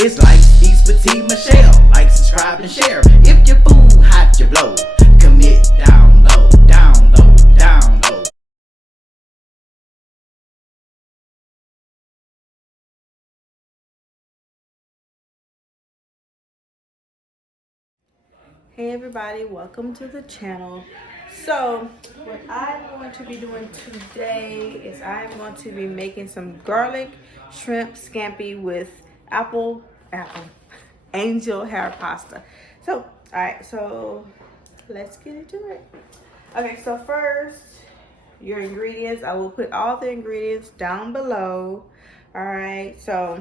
It's like East Petite Michelle. Like, subscribe, and share. If your food hot, you blow. Commit down low, down low, down low. Hey everybody, welcome to the channel. So what I'm going to be doing today is I'm going to be making some garlic shrimp scampi with apple angel hair pasta. So alright, so let's get into it. Okay, so first your ingredients, I will put all the ingredients down below. Alright, so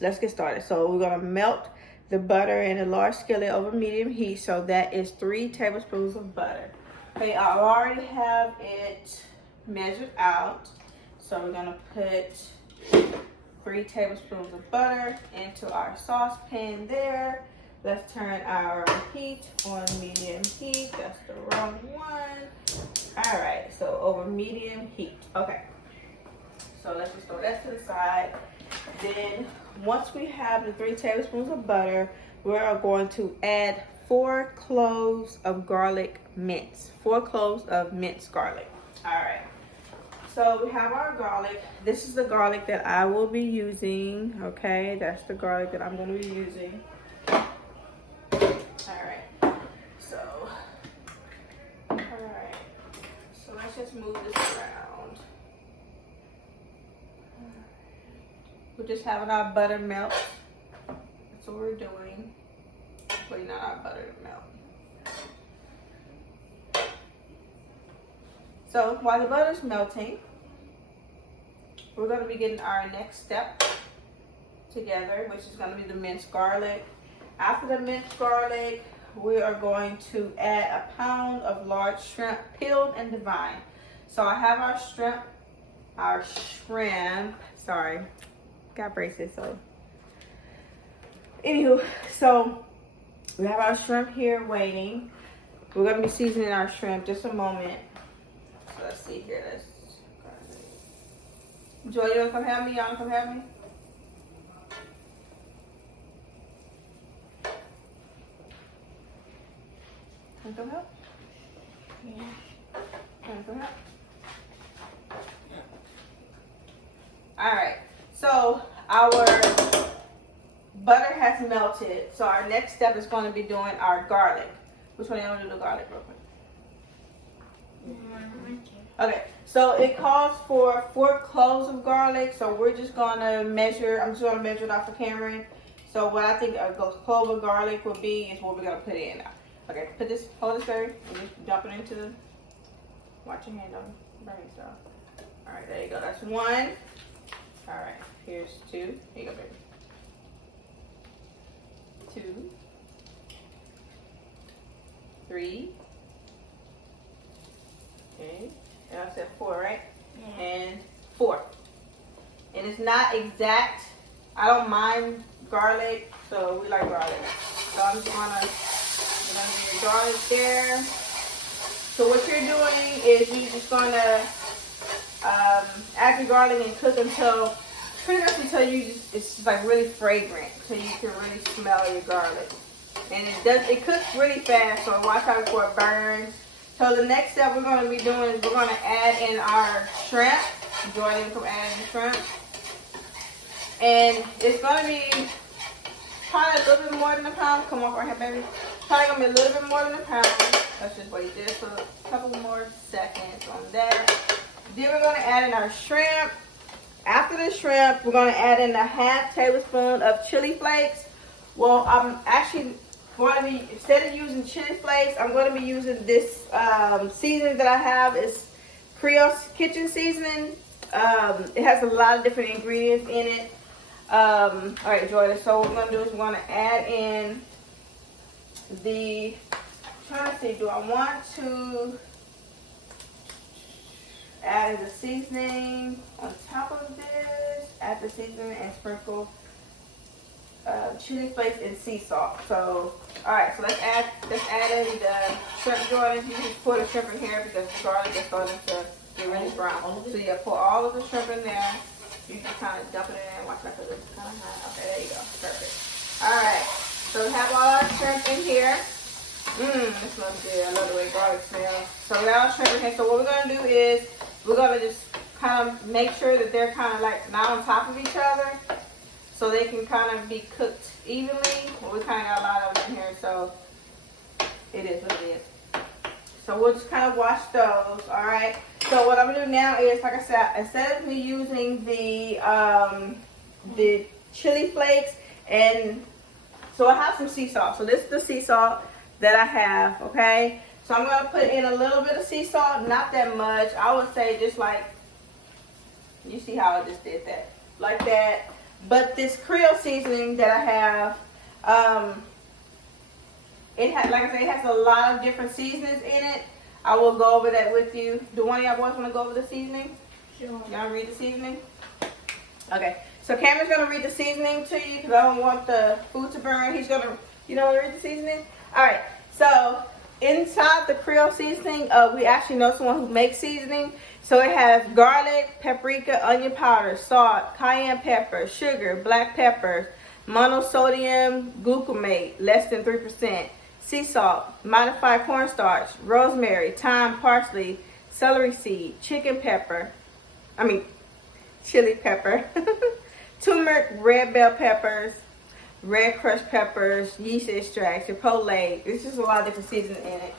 let's get started. So we're gonna melt the butter in a large skillet over medium heat. So that is 3 tablespoons of butter. Okay, I already have it measured out. So we're gonna put 3 tablespoons of butter into our saucepan there. Let's turn our heat on medium heat. That's the wrong one. All right, so over medium heat. Okay, so let's just throw that to the side. Then once we have the 3 tablespoons of butter, we are going to add 4 cloves of garlic minced. 4 cloves of minced garlic. All right. So we have our garlic. This is the garlic that I will be using. Okay, that's the garlic that I'm going to be using. All right. So let's just move this around. We're just having our butter melt. That's what we're doing. Putting out our butter to melt. So while the butter's melting, we're going to be getting our next step together, which is going to be the minced garlic. After the minced garlic, we are going to add a pound of large shrimp, peeled and deveined. So I have our shrimp, sorry, got braces, so. Anywho, so we have our shrimp here waiting. We're gonna be seasoning our shrimp just a moment. So let's see here, Joy, you wanna come help me? Y'all wanna come help me? Wanna come help? Yeah. Wanna come help? All right, so our butter has melted. So our next step is going to be doing our garlic. Which one do you want to do the garlic real quick? Okay, so it calls for 4 cloves of garlic. So we're just going to measure, I'm just going to measure it off the camera. So what I think a clove of garlic will be is what we're going to put in now. Okay, hold this baby, and just dump it into, watch your hand on, burn stuff. All right, there you go, that's 1. All right, here's 2. Here you go, baby. 2, 3. Okay, and I said 4, right? Yeah. And 4. And it's not exact. I don't mind garlic, so we like garlic. So I'm just gonna do your garlic there. So what you're doing is you're just gonna add your garlic and cook until, pretty much until it's just like really fragrant, so you can really smell your garlic. And it cooks really fast, so watch out for it burns. So the next step we're going to be doing is we're going to add in our shrimp. Join in from adding the shrimp. And it's going to be probably a little bit more than a pound. Come on right here, baby. Probably going to be a little bit more than a pound. Let's just wait just a couple more seconds on that. Then we're going to add in our shrimp. After the shrimp, we're going to add in a ½ tablespoon of chili flakes. Well, I'm actually going to be, instead of using chili flakes, I'm going to be using this seasoning that I have. It's Creole kitchen seasoning. It has a lot of different ingredients in it. All right, Jordan, so what we're going to do is we're going to add in I'm trying to see, do I want to add the seasoning on top of this? Add the seasoning and sprinkle chili flakes and sea salt. So, all right, so let's add in the shrimp, Jordan. You just pour the shrimp in here because the garlic is starting to get really brown. So yeah, pour all of the shrimp in there. You just kind of dump it in and watch that because it's kind of hot. Okay, there you go. Perfect. All right. So we have all our shrimp in here. It smells good. I love the way garlic smells. So we got our shrimp in here. So what we're going to do is we're going to just kind of make sure that they're kind of like not on top of each other so they can kind of be cooked evenly. Well, we kind of got a lot of them in here, so it is what it is. So we'll just kind of wash those, all right? So what I'm gonna do now is, like I said, instead of me using the chili flakes, and so I have some sea salt. So this is the sea salt that I have, okay? So I'm gonna put in a little bit of sea salt, not that much. I would say just like, you see how I just did that, like that. But this Creole seasoning that I have, it has, like I said, it has a lot of different seasonings in it. I will go over that with you. Do one of y'all boys want to go over the seasoning? Sure. Y'all read the seasoning? Okay. So Cameron's going to read the seasoning to you because I don't want the food to burn. He's going to, you know, read the seasoning? All right. So inside the Creole seasoning, we actually know someone who makes seasoning. So it has garlic, paprika, onion powder, salt, cayenne pepper, sugar, black peppers, monosodium glutamate, less than 3%, sea salt, modified cornstarch, rosemary, thyme, parsley, celery seed, chili pepper, turmeric, red bell peppers, red crushed peppers, yeast extract, chipotle. There's just a lot of different seasoning in it.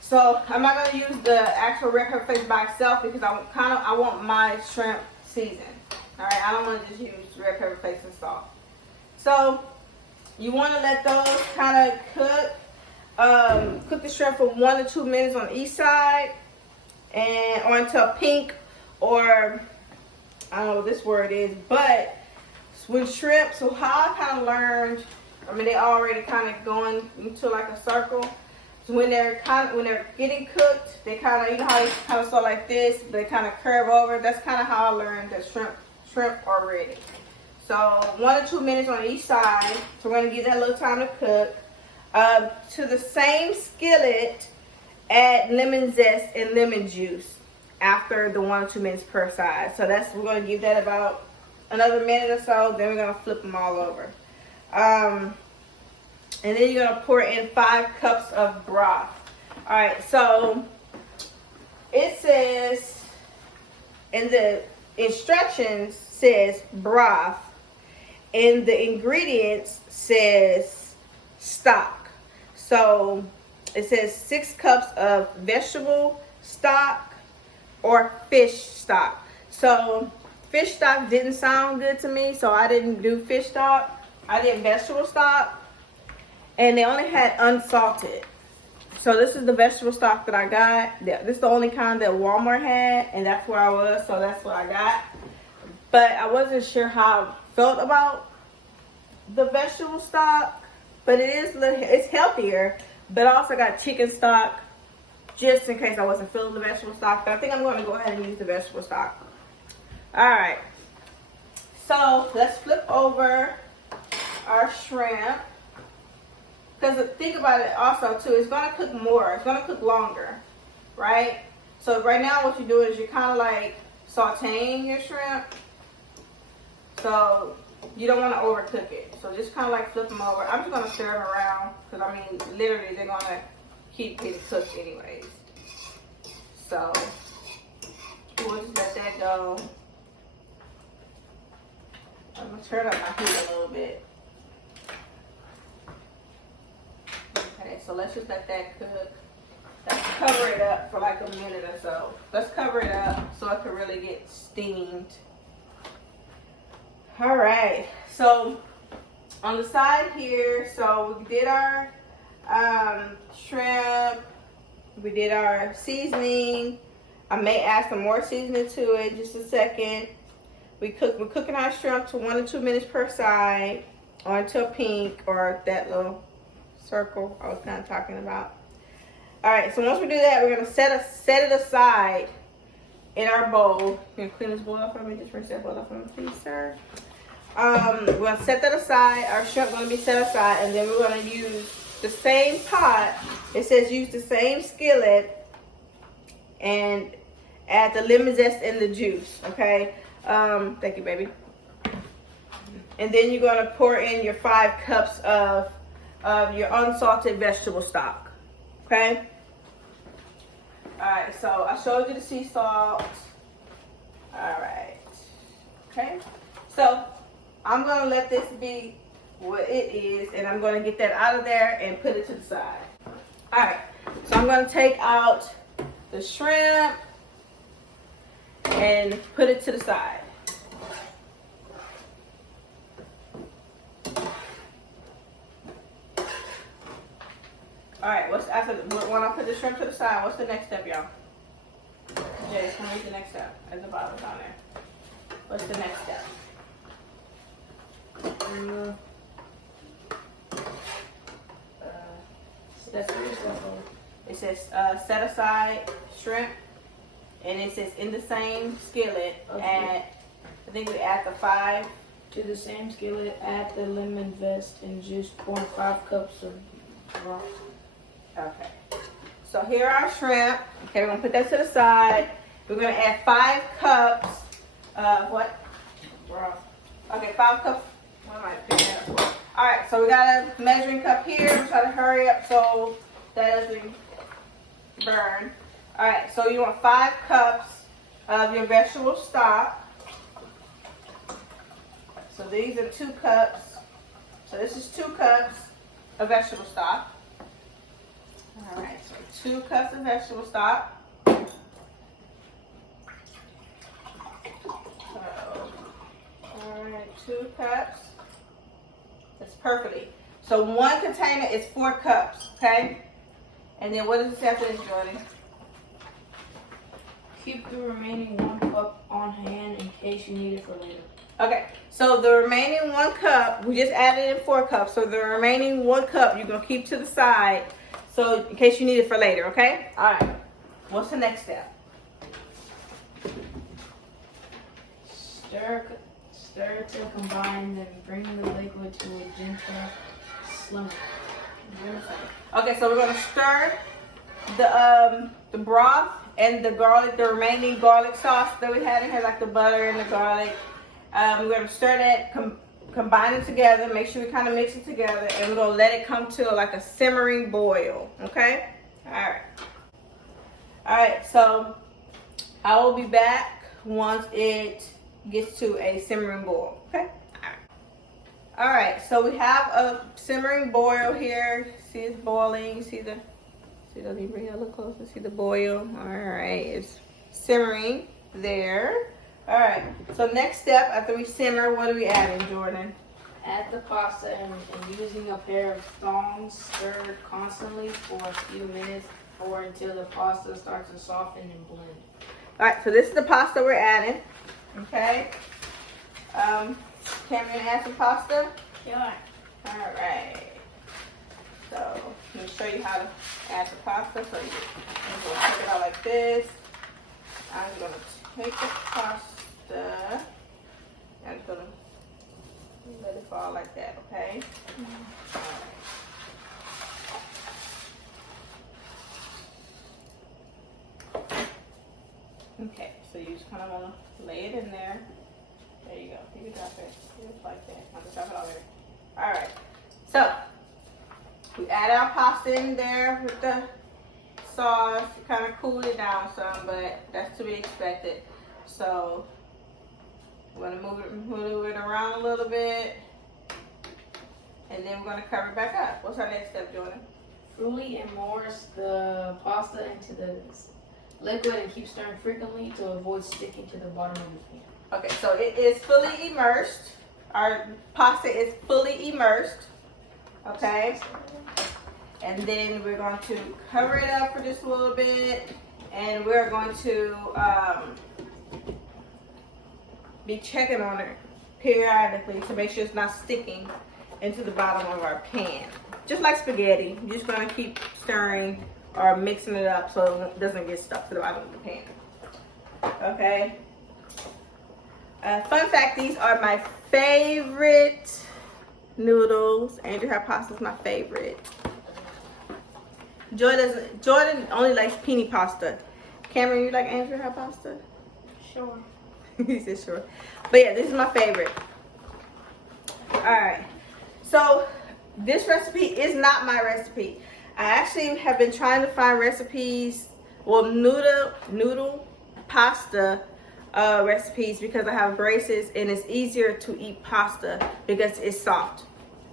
So I'm not going to use the actual red pepper flakes by itself because I want my shrimp seasoned. All right, I don't want to just use red pepper flakes and salt. So you want to let those kind of cook. Cook the shrimp for 1 to 2 minutes on each side, or until pink, or I don't know what this word is. But with shrimp, so how I kind of learned, they already kind of going into like a circle. So when they're getting cooked, they kind of, you know how they kind of start like this, but they kind of curve over. That's kind of how I learned that shrimp are ready. So 1 to 2 minutes on each side. So we're gonna give that a little time to cook. To the same skillet, add lemon zest and lemon juice after the 1 or 2 minutes per side. So we're gonna give that about another minute or so. Then we're gonna flip them all over. And then you're gonna pour in 5 cups of broth. All right, so it says in the instructions says broth, and the ingredients says stock. So it says 6 cups of vegetable stock or fish stock. So fish stock didn't sound good to me, so I didn't do fish stock. I did vegetable stock. And they only had unsalted. So this is the vegetable stock that I got. This is the only kind that Walmart had, and that's where I was, so that's what I got. But I wasn't sure how I felt about the vegetable stock. But it's healthier. But I also got chicken stock, just in case I wasn't feeling the vegetable stock. But I think I'm going to go ahead and use the vegetable stock. All right. So let's flip over our shrimp. Because think about it also too, it's going to cook more, it's going to cook longer, right? So right now what you're doing is you're kind of like sauteing your shrimp. So you don't want to overcook it. So just kind of like flip them over. I'm just going to stir them around because literally they're going to keep getting cooked anyways. So we'll just let that go. I'm going to turn up my heat a little bit. Okay, so let's just let that cook. Let's cover it up for like a minute or so. Let's cover it up so it can really get steamed. All right, so on the side here, so we did our shrimp, we did our seasoning. I may add some more seasoning to it, just a second. We're cooking our shrimp to 1 to 2 minutes per side, or until pink, or that little circle I was kind of talking about. All right, so once we do that, we're gonna set it aside in our bowl. You gonna clean this bowl up for me? Just rinse that bowl up for me, please, sir. We're gonna set that aside. Our shrimp gonna be set aside, and then we're gonna use the same pot. It says use the same skillet and add the lemon zest and the juice. Okay. Thank you, baby. And then you're gonna pour in your 5 cups of your unsalted vegetable stock. Okay. All right. So I showed you the sea salt. All right. Okay. So I'm gonna let this be what it is, and I'm gonna get that out of there and put it to the side. All right. So I'm gonna take out the shrimp and put it to the side. All right, what's after when I put the shrimp to the side? What's the next step, y'all? Jay, can read the next step at the bottom down there. What's the next step? That's pretty simple. It says set aside shrimp, and it says in the same skillet. Add, I think we add the 5 to the same skillet. Add the lemon zest and juice. Pour 5 cups of broth. Okay. So here are our shrimp. Okay, we're gonna put that to the side. We're gonna add 5 cups of what? Broth. Okay, 5 cups. What am I picking that up for? All right, so we got a measuring cup here. We're trying to hurry up so that doesn't burn. All right, so you want 5 cups of your vegetable stock. So these are 2 cups. So this is 2 cups of vegetable stock. All right, so 2 cups of vegetable stock. All right, 2 cups. That's perfectly. So 1 container is 4 cups, okay? And then what does it say after this, Jordan? Keep the remaining 1 cup on hand in case you need it for later. Okay, so the remaining 1 cup, we just added in 4 cups. So the remaining 1 cup you're gonna keep to the side, so in case you need it for later, okay? All right. What's the next step? Stir to combine, then bring the liquid to a gentle simmer. Okay, so we're gonna stir the broth and the garlic, the remaining garlic sauce that we had in here, like the butter and the garlic. We're gonna stir that, combine it together, make sure we kind of mix it together, and we're gonna let it come to like a simmering boil. Okay. All right. All right. So I will be back once it gets to a simmering boil. Okay. All right, so we have a simmering boil here. See it's boiling. See, let me bring it a little closer. See the boil. All right, it's simmering there. All right, so next step after we simmer, what are we adding, Jordan? Add the pasta and using a pair of tongs, stir constantly for a few minutes or until the pasta starts to soften and blend. All right, so this is the pasta we're adding. Okay. Cameron, add some pasta? Yeah. All right. So let me show you how to add the pasta. So you're going to take it out like this. I'm going to take the pasta. I'm going to let it fall like that, okay? All right. Okay, so you just kind of want to lay it in there. There you go. You can drop it just like that. I'll just drop it all there. All right. So we add our pasta in there with the sauce. Kind of cool it down some, but that's to be expected. So we're gonna move it around a little bit, and then we're gonna cover it back up. What's our next step, Jordan? Fully immerse the pasta into the liquid and keep stirring frequently to avoid sticking to the bottom of the pan. Okay, so it is fully immersed. Our pasta is fully immersed. Okay. And then we're going to cover it up for just a little bit. And we're going to be checking on it periodically to make sure it's not sticking into the bottom of our pan. Just like spaghetti, you're just going to keep stirring or mixing it up so it doesn't get stuck to the bottom of the pan. Okay. Fun fact, these are my favorite noodles. Andrew her pasta is my favorite. Jordan only likes penne pasta. Cameron, you like Andrew her pasta? Sure. He said sure. But yeah, this is my favorite. Alright. So this recipe is not my recipe. I actually have been trying to find recipes, well, noodle pasta recipes, because I have braces and it's easier to eat pasta because it's soft.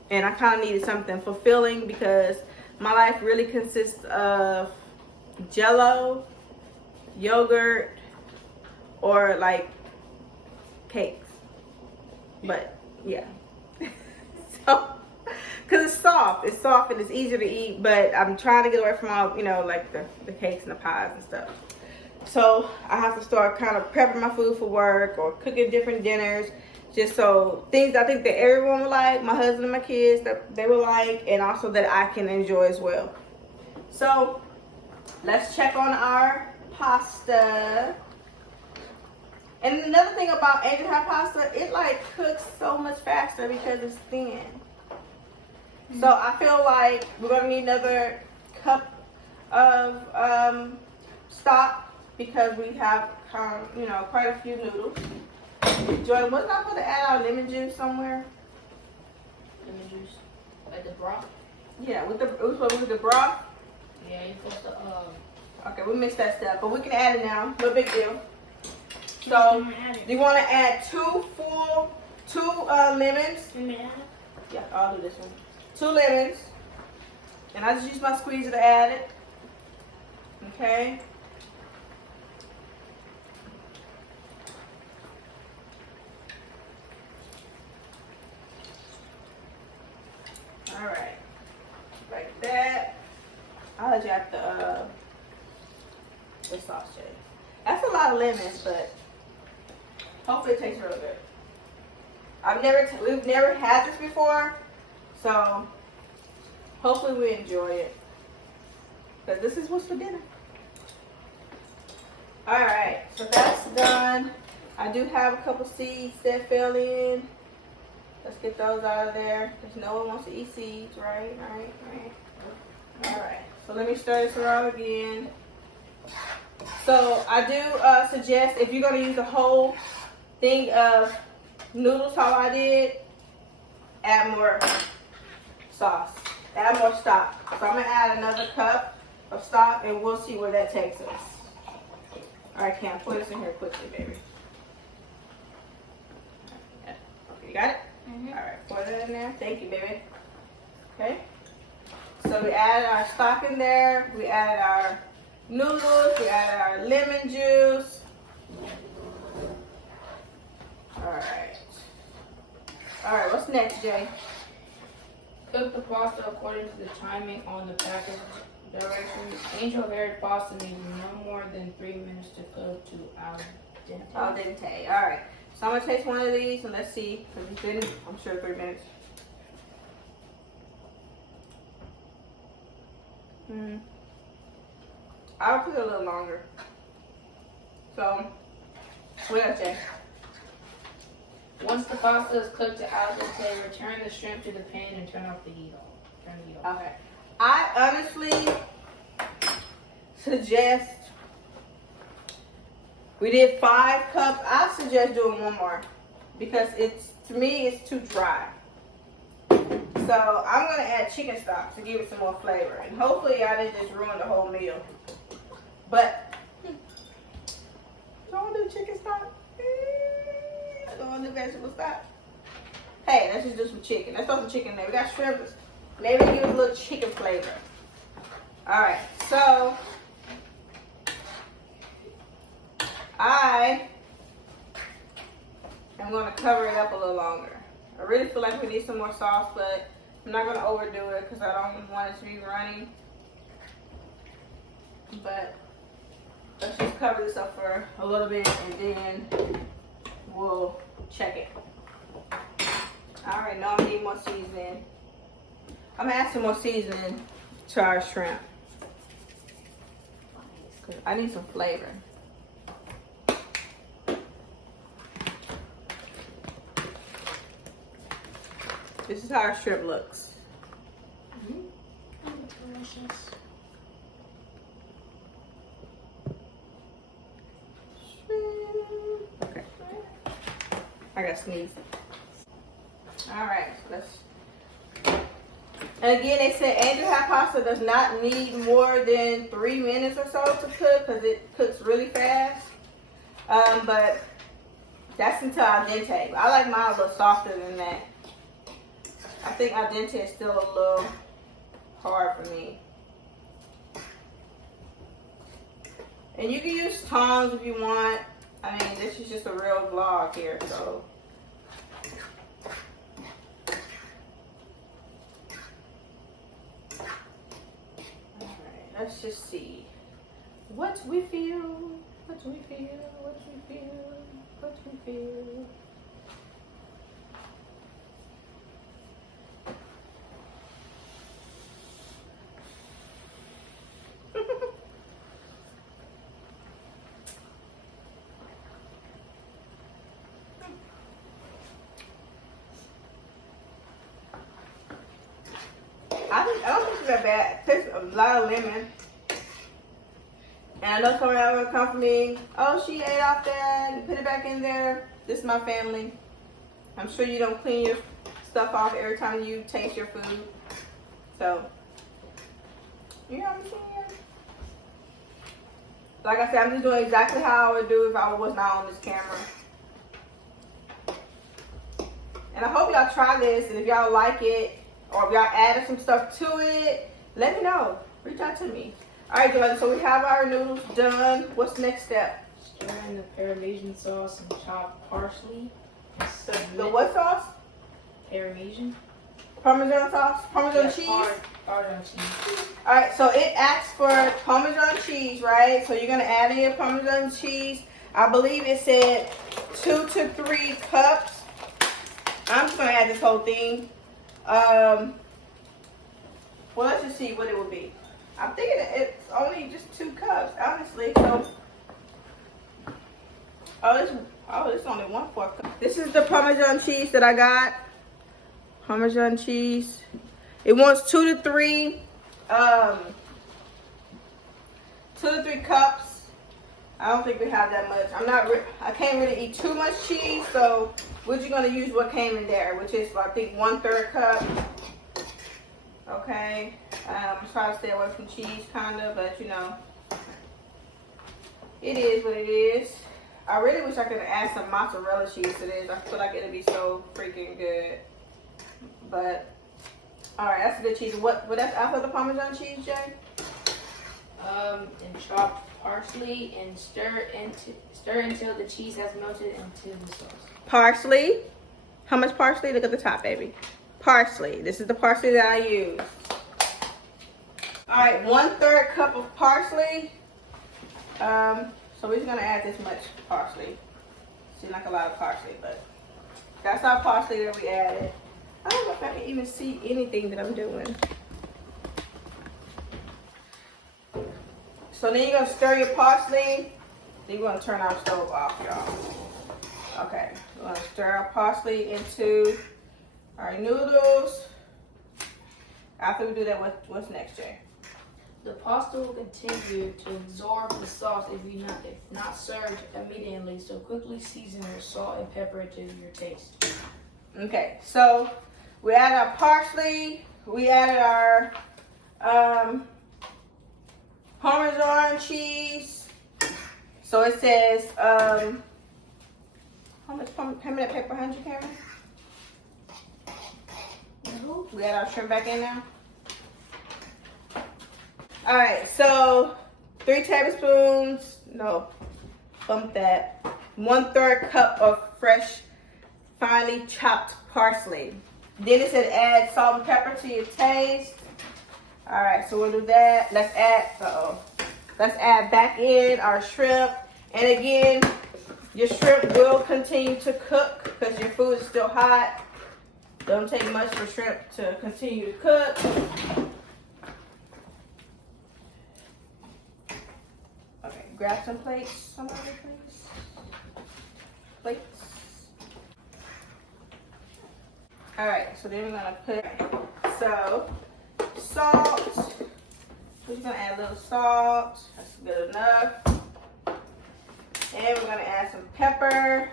And I kind of needed something fulfilling because my life really consists of Jello, yogurt, or like cakes. But yeah. So, because it's soft and it's easier to eat, but I'm trying to get away from all, you know, like the cakes and the pies and stuff. So I have to start kind of prepping my food for work or cooking different dinners, just so things I think that everyone will like, my husband and my kids, that they will like, and also that I can enjoy as well. So let's check on our pasta. And another thing about Asian hot pasta, it like cooks so much faster because it's thin. So I feel like we're gonna need another cup of stock because we have quite a few noodles. Jordan, wasn't I supposed to add our lemon juice somewhere? Lemon juice, like the broth. Yeah, with the broth. Yeah, you're supposed to. Okay, we missed that step, but we can add it now. No big deal. So, do you want to add two lemons? Yeah, I'll do this one. 2 lemons. And I just use my squeezer to add it. Okay. Alright. Like that. I'll let you add the sauce, Jay. That's a lot of lemons, but hopefully it tastes real good. We've never had this before, so hopefully we enjoy it. Because this is what's for dinner. Alright, so that's done. I do have a couple seeds that fell in. Let's get those out of there. Because no one wants to eat seeds, right? Alright, so let me stir this around again. So I do suggest, if you're going to use a whole thing of noodles, how I did, add more sauce. Add more stock. So I'm going to add another cup of stock and we'll see where that takes us. Alright, Cam, put this in here quickly, baby. Okay, you got it? Alright, pour that in there. Thank you, baby. Okay. So we added our stock in there. We added our noodles. We added our lemon juice. Alright. Alright, what's next, Jay? Cook the pasta according to the timing on the package directions. Angel-haired pasta needs no more than 3 minutes to cook to al dente. Al dente. Alright. So I'm going to taste one of these and let's see. Because it's been, I'm sure, 3 minutes. I'll put it a little longer. So, what else, Jay? Once the pasta is cooked to al dente, return the shrimp to the pan and turn off the heat. Okay. I honestly suggest we did 5 cups. I suggest doing one more because to me it's too dry. So I'm gonna add chicken stock to give it some more flavor, and hopefully I didn't just ruin the whole meal. But don't do chicken stock. I don't want to do vegetable stock. Hey, let's just do some chicken. Let's throw some chicken in there. We got shrimp. Maybe give it a little chicken flavor. Alright, so I am going to cover it up a little longer. I really feel like we need some more sauce, but I'm not going to overdo it because I don't want it to be runny. But let's just cover this up for a little bit and then we'll check it. I already know I need more seasoning. I'm gonna add some more seasoning to our shrimp. Cause I need some flavor. This is how our shrimp looks. Delicious. Okay. amazing. All right, let's. And again, they said angel hair pasta does not need more than 3 minutes or so to cook because it cooks really fast. But that's until al dente. I like mine a little softer than that. I think al dente is still a little hard for me. And you can use tongs if you want. I mean, this is just a real vlog here, so. Alright, let's just see. What we feel, what we feel, what we feel, what we feel. I don't think it's that bad. It tastes a lot of lemon. And I know some of y'all are gonna come for me. Oh, she ate off that and put it back in there. This is my family. I'm sure you don't clean your stuff off every time you taste your food. So, you know what I'm saying? Like I said, I'm just doing exactly how I would do if I was not on this camera. And I hope y'all try this, and if y'all like it, or if y'all added some stuff to it, let me know. Reach out to me. All right, guys, so we have our noodles done. What's the next step? Stir in the Parmesan sauce and chopped parsley. The what sauce? Parmesan. Parmesan sauce? Parmesan cheese? Parmesan cheese. All right, so it asks for Parmesan cheese, right? So you're gonna add in your Parmesan cheese. I believe it said 2 to 3 cups. I'm just gonna add this whole thing. Well, let's just see what it would be. I'm thinking it's only just 2 cups, honestly. So, this is only 1/4 cup. This is the Parmesan cheese that I got. Parmesan cheese. It wants 2 to 3, 2 to 3 cups. I don't think we have that much. I can't really eat too much cheese, so we're just gonna use what came in there, which is I think 1/3 cup. Okay. Try to stay away from cheese, kinda, but you know, it is what it is. I really wish I could add some mozzarella cheese to this. I feel like it'd be so freaking good. But all right, that's good cheese. What that's after the Parmesan cheese, Jay? And chopped parsley and stir until the cheese has melted into the sauce. Parsley. How much parsley? Look at the top, baby. Parsley. This is the parsley that I use. All right, 1/3 cup of parsley. So we're just gonna add this much parsley. Seems like a lot of parsley, but that's our parsley that we added. I don't know if I can even see anything that I'm doing. So then you're gonna stir your parsley. Then you're gonna turn our stove off, y'all. Okay, we're gonna stir our parsley into our noodles. After we do that, what's next, Jay? The pasta will continue to absorb the sauce if not served immediately. So quickly season with salt and pepper to your taste. Okay, so we added our parsley. We added our Parmesan cheese. So it says how many pepper, 100, Cameron? We add our shrimp back in now. All right, so 3 tablespoons. No, bump that. 1/3 cup of fresh, finely chopped parsley. Then it said add salt and pepper to your taste. All right, so we'll do that. Let's add back in our shrimp. And again, your shrimp will continue to cook because your food is still hot. Don't take much for shrimp to continue to cook. Okay, grab some plates, somebody please. Plates. All right, so then we're gonna put salt. We're just gonna add a little salt. That's good enough. And we're gonna add some pepper.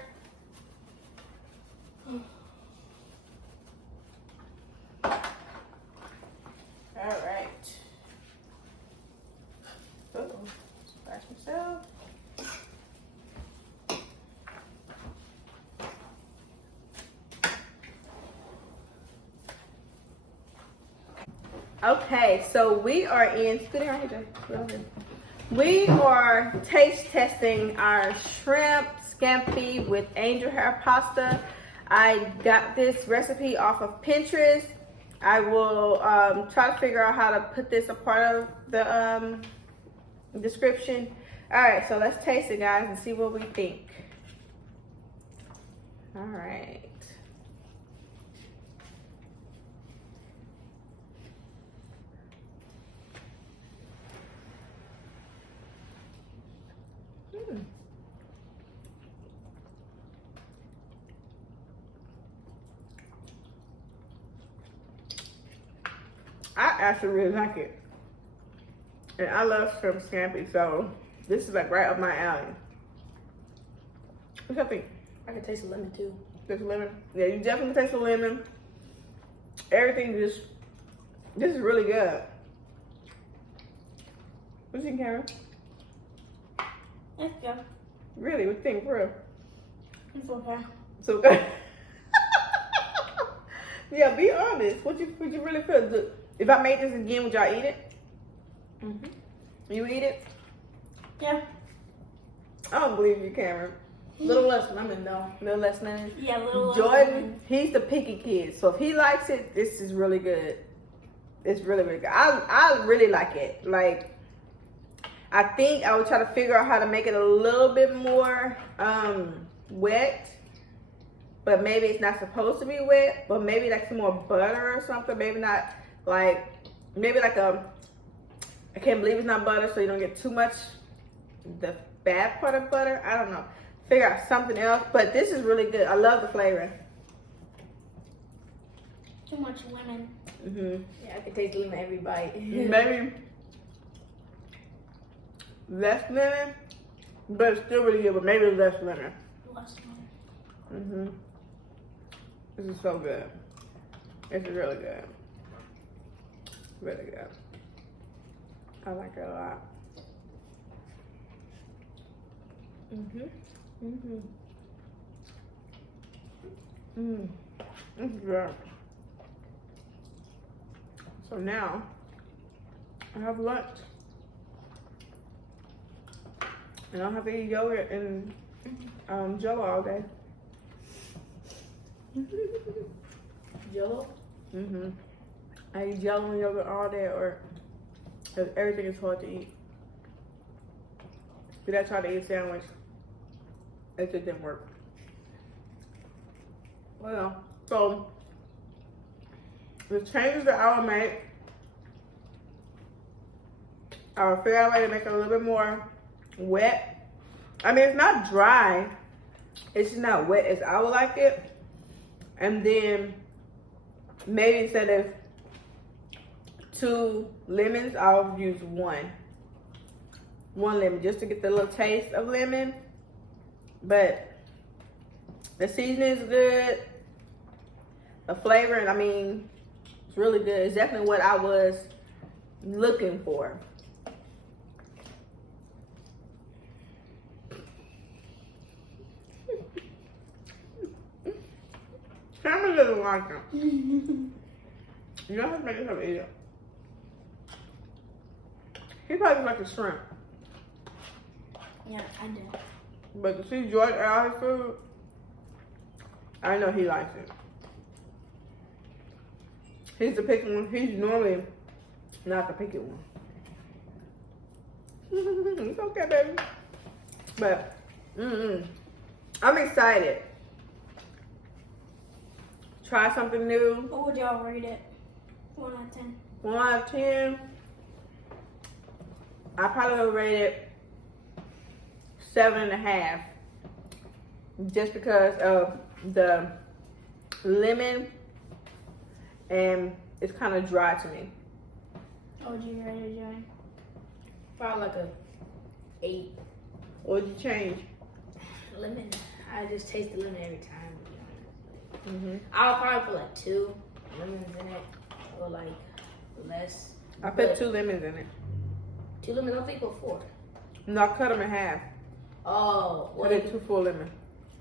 Okay, so we are in. We are taste testing our shrimp scampi with angel hair pasta. I got this recipe off of Pinterest. I will try to figure out how to put this a part of the description. All right, so let's taste it, guys, and see what we think. All right. I actually really like it. And I love shrimp scampi, so this is like right up my alley. What you think? I can taste the lemon too. Taste the lemon? Yeah, you definitely taste the lemon. Everything just, this is really good. What you think, Karen? It's good. Really? What you think, for real? It's okay. It's okay. Yeah, be honest. What you really feel? If I made this again, would y'all eat it? Mm-hmm. You eat it? Yeah. I don't believe you, Cameron. A little less lemon though. A little less lemon? Yeah, a little less Jordan, lemon. he's the picky kid. So if he likes it, this is really good. It's really, really good. I really like it. Like, I think I would try to figure out how to make it a little bit more wet. But maybe it's not supposed to be wet. But maybe like some more butter or something. Maybe not like, maybe like a, I can't believe it's not butter, so you don't get too much the bad part of butter. I don't know. Figure out something else. But this is really good. I love the flavor. Too much lemon. Mm-hmm. Yeah, I can taste the lemon every bite. Maybe less lemon, but it's still really good. But maybe less lemon. Less lemon. Mm-hmm. This is so good. This is really good. Really good. I like it a lot. This is good. So now I have lunch. And I don't have to eat yogurt and Jello all day. Jello? I eat Jello and yogurt all day, or because everything is hard to eat. Did I try to eat a sandwich? It just didn't work. Well, so the changes that I will make, I will figure out a way to make it a little bit more wet. I mean, it's not dry. It's just not wet as I would like it. And then maybe instead of 2 lemons, I'll use one lemon just to get the little taste of lemon. But the seasoning is good. The flavor, and I mean, it's really good. It's definitely what I was looking for. Cameron doesn't like it. You don't have to make yourself eat it. He probably like the shrimp. Yeah, I do. But to see George out his food, I know he likes it. He's the picky one. He's normally not the picky one. It's okay, baby. But, I'm excited. Try something new. What would y'all rate it? 1 out of 10. 1 out of 10. I probably would rate it 7.5. Just because of the lemon, and it's kind of dry to me. What would you rate it, Johnny? Probably like a 8. What would you change? Lemon. I just taste the lemon every time. I'll probably put like 2 lemons in it, or like less. I put 2 lemons in it. 2 lemons? I think put 4. No, I cut them in half. Oh, I did 2 full lemons.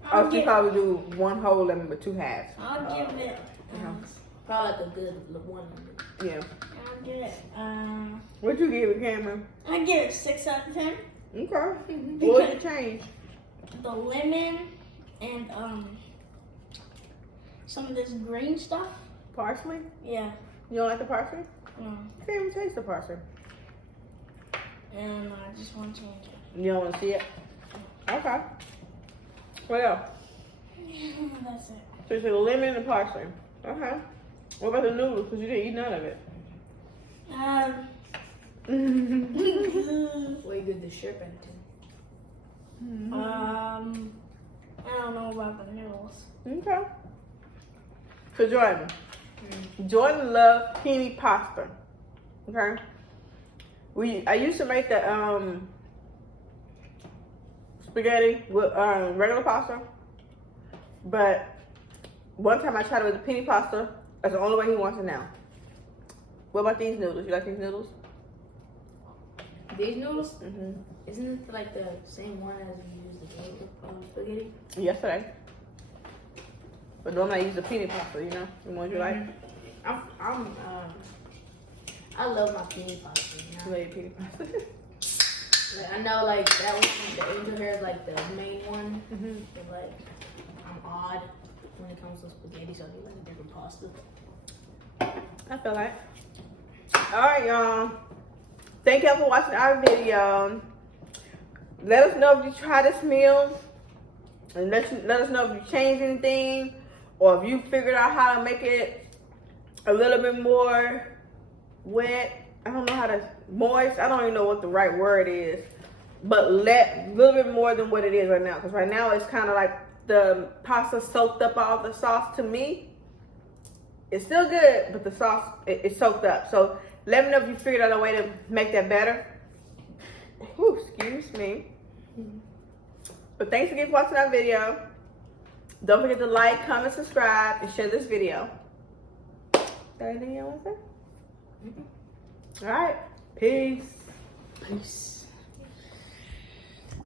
I would probably do 1 whole lemon but 2 halves. I'll give it probably like a good 1 lemon. Yeah. I'll it, What'd you give it, Cameron? I give it 6 out of 10. Okay. What would you change? The lemon and some of this green stuff. Parsley? Yeah. You don't like the parsley? No. You can't even taste the parsley. And I just want to change it. You don't want to see it? Okay. What else? Yeah, that's it. So you said lemon and parsley. Okay. What about the noodles? Because you didn't eat none of it. I What you give the shrimp into? don't know about the noodles. Okay. So Jordan. Jordan loves penne pasta. Okay. I used to make the spaghetti with regular pasta, but one time I tried it with the penne pasta. That's the only way he wants it now. What about these noodles? You like these noodles? These noodles? Mm-hmm. Isn't it like the same one as you use the regular spaghetti? Yesterday. But normally I use the penne pasta, you know? The ones you like? I love my penne pasta, you know? You like penne pasta? Like, I know, like, that one, the angel hair is, like, the main one. Mm-hmm. But, like, I'm odd when it comes to spaghetti, so I do, like, a different pasta. I feel like. Alright, y'all. Thank y'all for watching our video. Let us know if you try this meal. And let us know if you changed anything. Or if you figured out how to make it a little bit more wet. I don't know how to, moist. I don't even know what the right word is. But a little bit more than what it is right now. Because right now it's kind of like the pasta soaked up all the sauce to me. It's still good, but the sauce, it's soaked up. So let me know if you figured out a way to make that better. Whew, excuse me. But thanks again for watching our video. Don't forget to like, comment, subscribe, and share this video. Is there anything you want to say? All right. Peace. Peace.